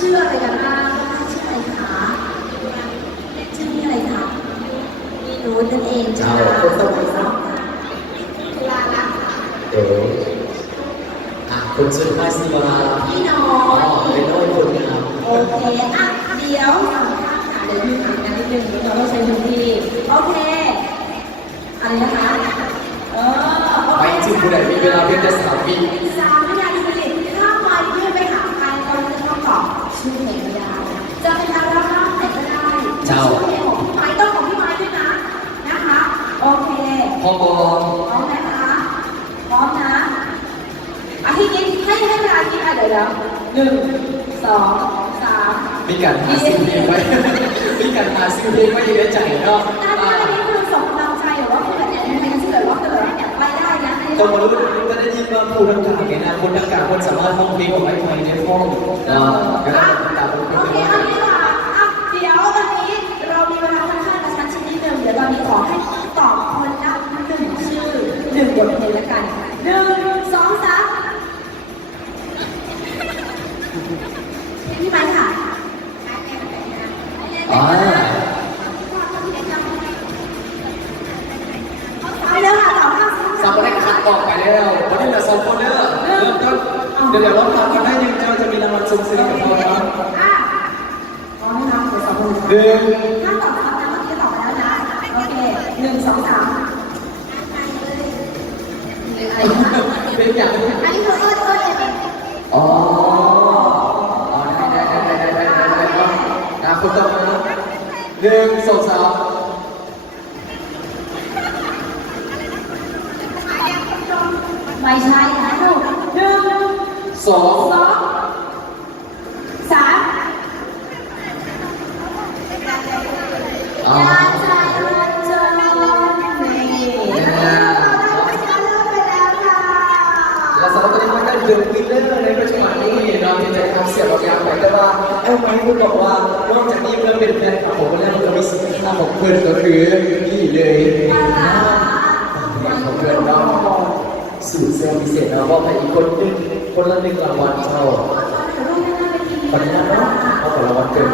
ชื่ออะไรกันบ้างชื่ออะไรคะชื่อนี่อะไรคะมีนูนนั่นเองจ้าคนสมัยสองตุลาลักษณ์คนสุดท้ายสิวาพี่น้อยเป็นน้อยคนงามโอเคเดี๋ยวสองท่านค่ะเดี๋ยวมีถามกันนิดนึงเราต้องใช้พื้นที่โอเคอะไรนะคะไปถึงผู้ใดมีเวลาเพียงแค่3 วิ3 วินาทีข้ามวันเพื่อไปหาใครเราจะต้องตอบชื่อเพลงไม่ได้จะเป็นอัลบั้มไหนก็ได้ชื่อเพลงของพี่ไม้ต้องของพี่ไม้ด้วยนะนะคะโอเคพร้อมพร้อมนะคะพร้อมนะทีนี้ให้เวลาคิดเดี๋ยว1 2 3มีการหาซิงเพลงไว้มีการหาซิงเพลงไว้อยู่ในใจเนาะอันนี้คือส่งกำลังใจหรือว่าคือแบบแอบในเชื่อว่าเกิดแอบไปได้นะตรงรู้ก็ได้ยินว่าผู้ต่างๆเนี่ยนะคนต่างๆคนสามารถท่องเพลงของไม้ไทยในห้องก็ได้ตามโอเคอันนี้ค่ะเดี๋ยวตอนนี้เรามีเวลาค่อนข้างกระชั้นชิดนิดนึงเดี๋ยวตอนนี้ขอให้ตอบคนละ1 ชื่อ1 บทเพลงละกัน1 2 3พี่ไม้ค่ะไปแล้วค่ะต่อค่ะ3 คนได้คัดออกไปแล้ววันนี้เหลือ2 คนเด้อเริ่มต้นเดี๋ยวเราทำกันได้ยังจะมีรางวัลสูงสุดกับเราครับพร้อมไหมคะเดี๋ยว2 คนถ้าตอบคำนั้นเมื่อกี้ตอบไปแล้วนะโอเค1 2 3เป็นอย่างอันนี้คือเอิ้นอ๋อได้คนต่อมา1 2 3ไม่ใช่นะลูก1 2 3อย่าใจร้อนจนและสำหรับตอนนี้มันก็เดินวินเลอร์ในปัจจุบันนี้เราจะทำเสียงเรายาวไปแต่ว่าไม้คุณบอกว่านอกจากนี้เพื่อนเป็นแฟนคลับผมแล้วมันก็มีสิ่งที่ของเพื่อนก็คือนี่เลยของเพื่อนเราสูตรเซลล์พิเศษเราบอกให้อีกคนละ1 รางวัลเท่าขออนุญาตเนาะเอาของรางวัลเกิน